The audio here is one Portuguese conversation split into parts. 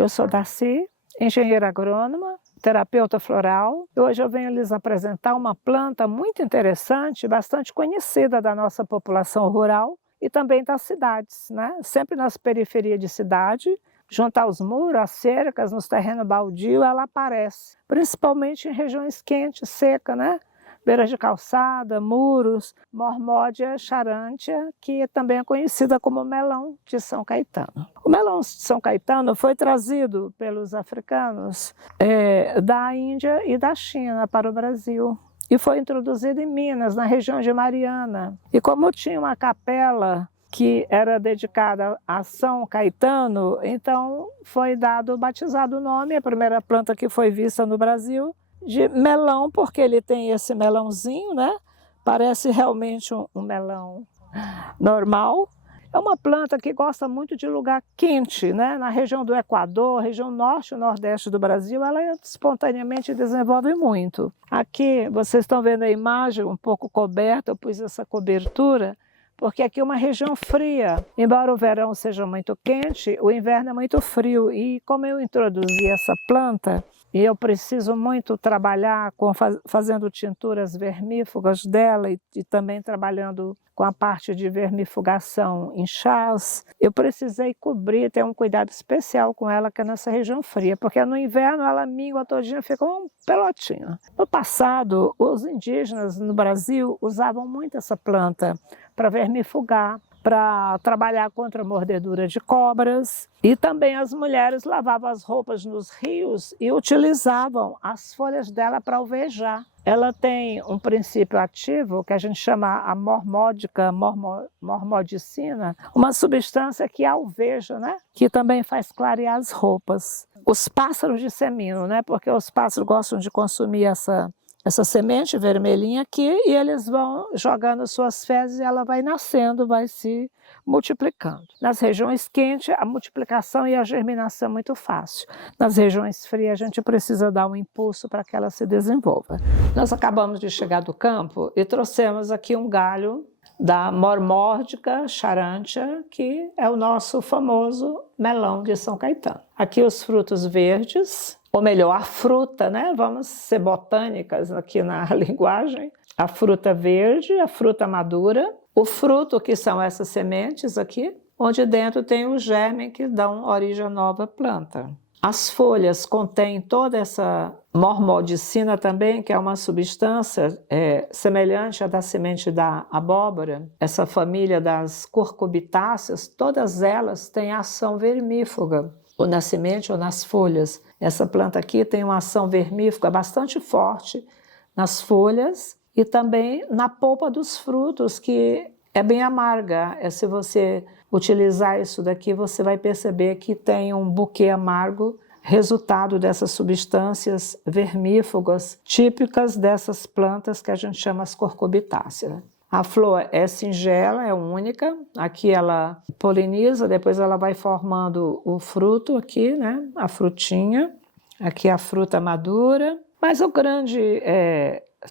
Eu sou Darcy, engenheira agrônoma, terapeuta floral. Hoje eu venho lhes apresentar uma planta muito interessante, bastante conhecida da nossa população rural e também das cidades, né? Sempre nas periferias de cidade, junto aos muros, às cercas, nos terrenos baldios, ela aparece, principalmente em regiões quentes, secas, né? Beiras de calçada, muros, Mormódia charantia, que também é conhecida como melão de São Caetano. O melão de São Caetano foi trazido pelos africanos da Índia e da China para o Brasil e foi introduzido em Minas, na região de Mariana. E como tinha uma capela que era dedicada a São Caetano, então foi batizado o nome, a primeira planta que foi vista no Brasil, de melão, porque ele tem esse melãozinho, né? Parece realmente um melão normal. É uma planta que gosta muito de lugar quente, né? Na região do Equador, região norte e nordeste do Brasil, ela espontaneamente desenvolve muito. Aqui, vocês estão vendo a imagem um pouco coberta, eu pus essa cobertura, porque aqui é uma região fria. Embora o verão seja muito quente, o inverno é muito frio. E como eu introduzi essa planta, e eu preciso muito trabalhar fazendo tinturas vermífugas dela e também trabalhando com a parte de vermifugação em chás, eu precisei cobrir, ter um cuidado especial com ela, que é nessa região fria, porque no inverno ela mingua todinha, fica um pelotinho. No passado, os indígenas no Brasil usavam muito essa planta para vermifugar, para trabalhar contra a mordedura de cobras, e também as mulheres lavavam as roupas nos rios e utilizavam as folhas dela para alvejar. Ela tem um princípio ativo que a gente chama a mormodicina, uma substância que alveja, né? Que também faz clarear as roupas. Os pássaros disseminam, né? Porque os pássaros gostam de consumir essa semente vermelhinha aqui e eles vão jogando suas fezes e ela vai nascendo, vai se multiplicando. Nas regiões quentes, a multiplicação e a germinação é muito fácil. Nas regiões frias, a gente precisa dar um impulso para que ela se desenvolva. Nós acabamos de chegar do campo e trouxemos aqui um galho da Mormódia charantia, que é o nosso famoso melão de São Caetano. Aqui os frutos verdes, ou melhor, a fruta, né? Vamos ser botânicas aqui na linguagem. A fruta verde, a fruta madura, o fruto, que são essas sementes aqui, onde dentro tem o germe que dão origem à nova planta. As folhas contêm toda essa mormodicina também, que é uma substância semelhante à da semente da abóbora. Essa família das cucurbitaceas, todas elas têm ação vermífuga, ou na semente ou nas folhas. Essa planta aqui tem uma ação vermífuga bastante forte nas folhas e também na polpa dos frutos, que é bem amarga. Se você utilizar isso daqui, você vai perceber que tem um buquê amargo, resultado dessas substâncias vermífugas típicas dessas plantas que a gente chama as cucurbitáceas. A flor é singela, é única. Aqui ela poliniza, depois ela vai formando o fruto aqui, né? A frutinha. Aqui a fruta madura. Mas o grande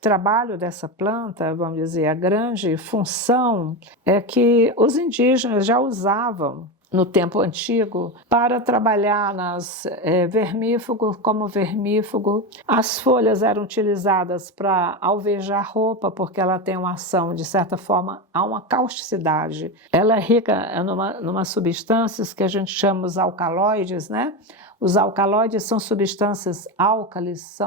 trabalho dessa planta, vamos dizer, a grande função é que os indígenas já usavam no tempo antigo para trabalhar nas vermífugo como vermífugo. As folhas eram utilizadas para alvejar roupa, porque ela tem uma ação, de certa forma, há uma causticidade. Ela é rica numa substâncias que a gente chama os alcaloides, né? Os alcaloides são substâncias álcalis,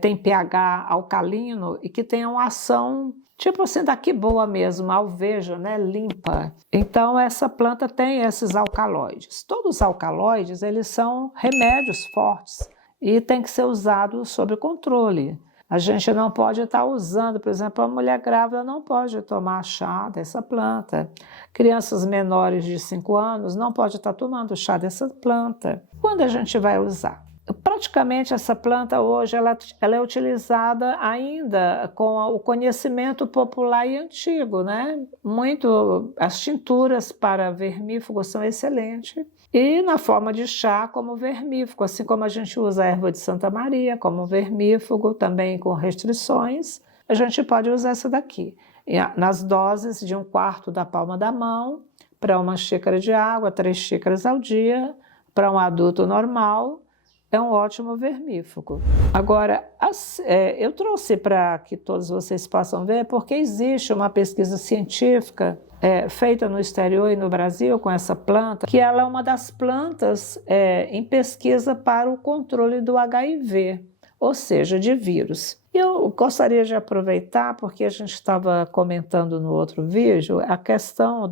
têm pH alcalino e que têm uma ação tipo assim, daqui boa mesmo, alveja, né, limpa. Então essa planta tem esses alcaloides. Todos os alcaloides, eles são remédios fortes e tem que ser usado sob controle. A gente não pode estar usando, por exemplo, a mulher grávida não pode tomar chá dessa planta. Crianças menores de 5 anos não pode estar tomando chá dessa planta. Quando a gente vai usar? Praticamente essa planta hoje ela é utilizada ainda com o conhecimento popular e antigo, né? As tinturas para vermífugo são excelentes. E na forma de chá como vermífugo, assim como a gente usa a erva de Santa Maria como vermífugo, também com restrições, a gente pode usar essa daqui. Nas doses de 1/4 da palma da mão, para 1 xícara de água, 3 xícaras ao dia, para um adulto normal, é um ótimo vermífugo. Agora, eu trouxe para que todos vocês possam ver, porque existe uma pesquisa científica feita no exterior e no Brasil com essa planta, que ela é uma das plantas em pesquisa para o controle do HIV, ou seja, de vírus. Eu gostaria de aproveitar, porque a gente estava comentando no outro vídeo, a questão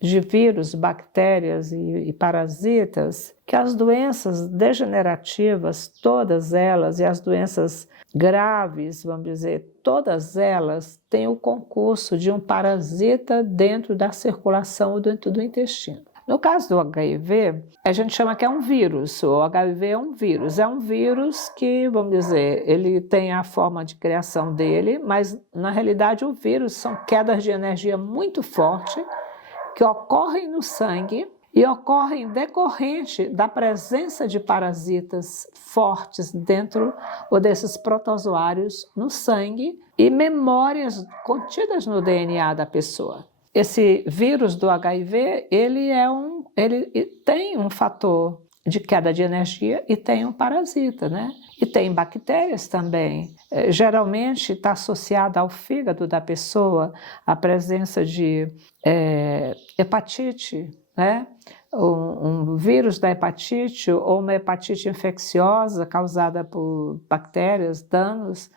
de vírus, bactérias e parasitas, que as doenças degenerativas, todas elas, e as doenças graves, vamos dizer, todas elas têm o concurso de um parasita dentro da circulação ou dentro do intestino. No caso do HIV, a gente chama que é um vírus. O HIV é um vírus que, vamos dizer, ele tem a forma de criação dele, mas na realidade o vírus são quedas de energia muito fortes que ocorrem no sangue e ocorrem decorrente da presença de parasitas fortes dentro desses protozoários no sangue e memórias contidas no DNA da pessoa. Esse vírus do HIV, ele tem um fator de queda de energia e tem um parasita, né? E tem bactérias também. Geralmente está associada ao fígado da pessoa a presença de hepatite, né? Um vírus da hepatite ou uma hepatite infecciosa causada por bactérias, danos,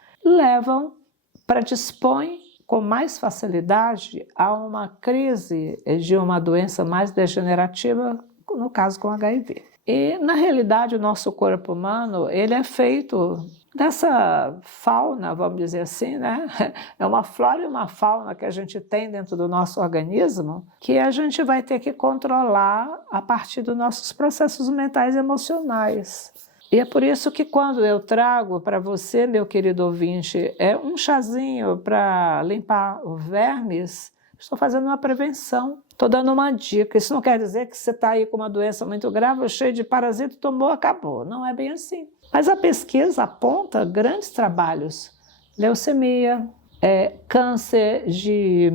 predispõem com mais facilidade a uma crise de uma doença mais degenerativa, no caso com HIV. E, na realidade, o nosso corpo humano, ele é feito dessa fauna, vamos dizer assim, né? É uma flora e uma fauna que a gente tem dentro do nosso organismo que a gente vai ter que controlar a partir dos nossos processos mentais e emocionais. E é por isso que quando eu trago para você, meu querido ouvinte, um chazinho para limpar os vermes, estou fazendo uma prevenção, estou dando uma dica. Isso não quer dizer que você está aí com uma doença muito grave, cheio de parasita, tomou, acabou. Não é bem assim. Mas a pesquisa aponta grandes trabalhos. Leucemia, câncer de...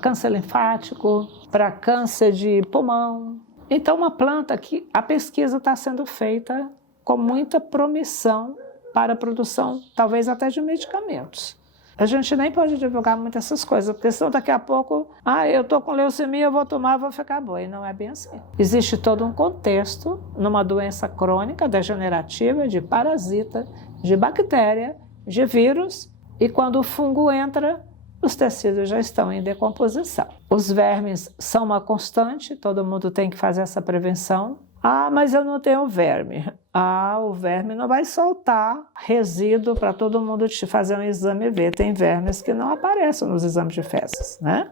câncer linfático, para câncer de pulmão. Então, uma planta que a pesquisa está sendo feita com muita promissão para a produção, talvez até de medicamentos. A gente nem pode divulgar muito essas coisas, porque senão daqui a pouco, eu estou com leucemia, eu vou tomar, vou ficar boa. E não é bem assim. Existe todo um contexto numa doença crônica, degenerativa, de parasita, de bactéria, de vírus, e quando o fungo entra, os tecidos já estão em decomposição. Os vermes são uma constante, todo mundo tem que fazer essa prevenção. Mas eu não tenho verme. O verme não vai soltar resíduo para todo mundo te fazer um exame e ver. Tem vermes que não aparecem nos exames de fezes, né?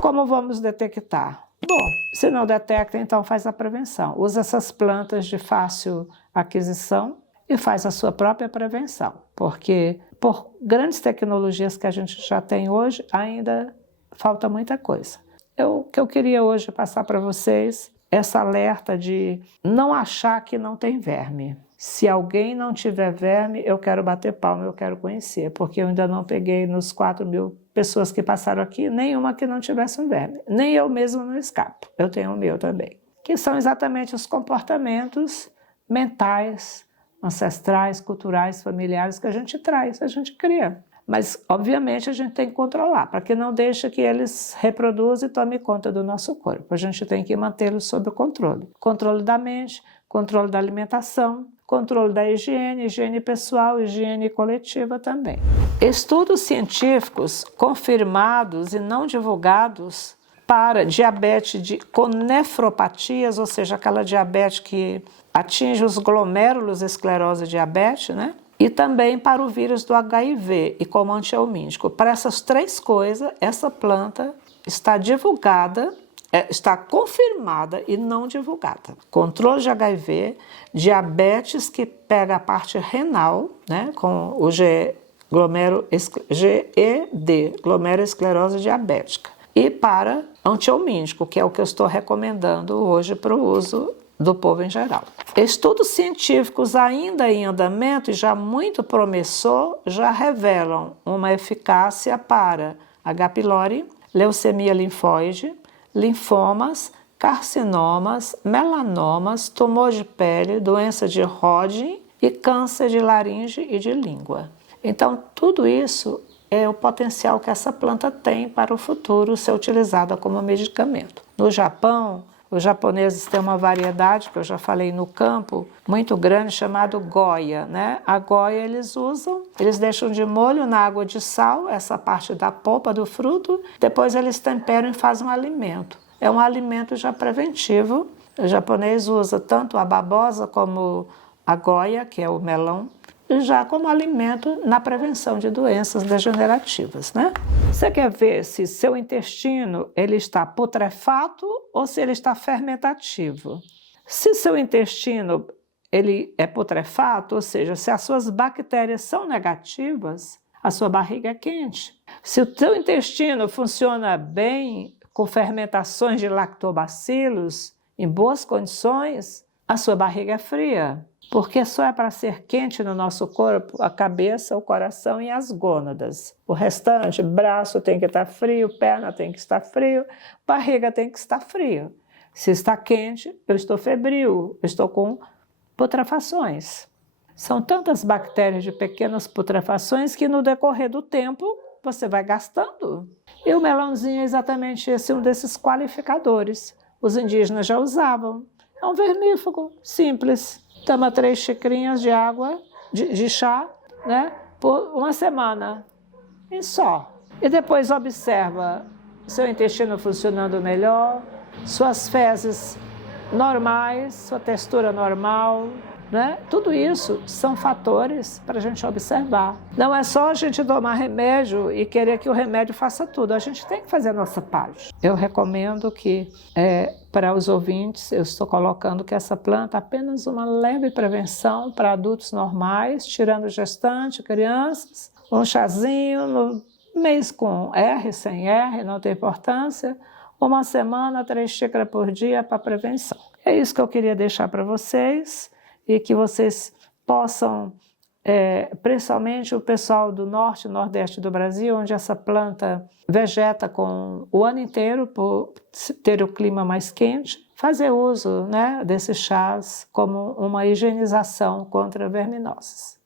Como vamos detectar? Bom, se não detecta, então faz a prevenção. Usa essas plantas de fácil aquisição e faz a sua própria prevenção, porque por grandes tecnologias que a gente já tem hoje, ainda falta muita coisa. O que eu queria hoje passar para vocês, essa alerta de não achar que não tem verme. Se alguém não tiver verme, eu quero bater palma, eu quero conhecer, porque eu ainda não peguei nos 4.000 pessoas que passaram aqui, nenhuma que não tivesse um verme. Nem eu mesmo não escapo, eu tenho o meu também. Que são exatamente os comportamentos mentais, ancestrais, culturais, familiares que a gente traz, a gente cria. Mas, obviamente, a gente tem que controlar, para que não deixe que eles reproduzam e tomem conta do nosso corpo. A gente tem que mantê-los sob controle. Controle da mente, controle da alimentação, controle da higiene pessoal, higiene coletiva também. Estudos científicos confirmados e não divulgados para diabetes com nefropatias, ou seja, aquela diabetes que atinge os glomérulos esclerose diabetes, né? E também para o vírus do HIV e como antihelmíntico. Para essas três coisas, essa planta está divulgada, está confirmada e não divulgada. Controle de HIV, diabetes que pega a parte renal, né, com o GED, glomerulosclerose diabética. E para antihelmíntico, que é o que eu estou recomendando hoje para o uso do povo em geral. Estudos científicos ainda em andamento e já muito promissor já revelam uma eficácia para H. pylori, leucemia linfóide, linfomas, carcinomas, melanomas, tumor de pele, doença de Hodgkin e câncer de laringe e de língua. Então, tudo isso é o potencial que essa planta tem para o futuro ser utilizada como medicamento. No Japão, os japoneses têm uma variedade, que eu já falei no campo, muito grande, chamado goia, né? A goia eles deixam de molho na água de sal, essa parte da polpa do fruto, depois eles temperam e fazem um alimento. É um alimento já preventivo. O japonês usa tanto a babosa como a goia, que é o melão, já como alimento na prevenção de doenças degenerativas, né? Você quer ver se seu intestino ele está putrefato ou se ele está fermentativo? Se seu intestino ele é putrefato, ou seja, se as suas bactérias são negativas, a sua barriga é quente. Se o seu intestino funciona bem, com fermentações de lactobacilos, em boas condições, a sua barriga é fria. Porque só é para ser quente no nosso corpo a cabeça, o coração e as gônadas. O restante, braço tem que estar frio, perna tem que estar frio, barriga tem que estar frio. Se está quente, eu estou febril, eu estou com putrefações. São tantas bactérias de pequenas putrefações que no decorrer do tempo você vai gastando. E o melãozinho é exatamente um desses qualificadores. Os indígenas já usavam. É um vermífugo simples. Toma 3 xicrinhas de água, de chá, né, por uma semana, e só. E depois observa seu intestino funcionando melhor, suas fezes normais, sua textura normal, né? Tudo isso são fatores para a gente observar. Não é só a gente tomar remédio e querer que o remédio faça tudo, a gente tem que fazer a nossa parte. Eu recomendo que, para os ouvintes, eu estou colocando que essa planta é apenas uma leve prevenção para adultos normais, tirando gestante, crianças, um chazinho no mês com R, sem R, não tem importância, uma semana, 3 xícaras por dia para prevenção. É isso que eu queria deixar para vocês e que vocês possam, principalmente o pessoal do norte e nordeste do Brasil, onde essa planta vegeta o ano inteiro por ter o clima mais quente, fazer uso, né, desses chás como uma higienização contra verminoses.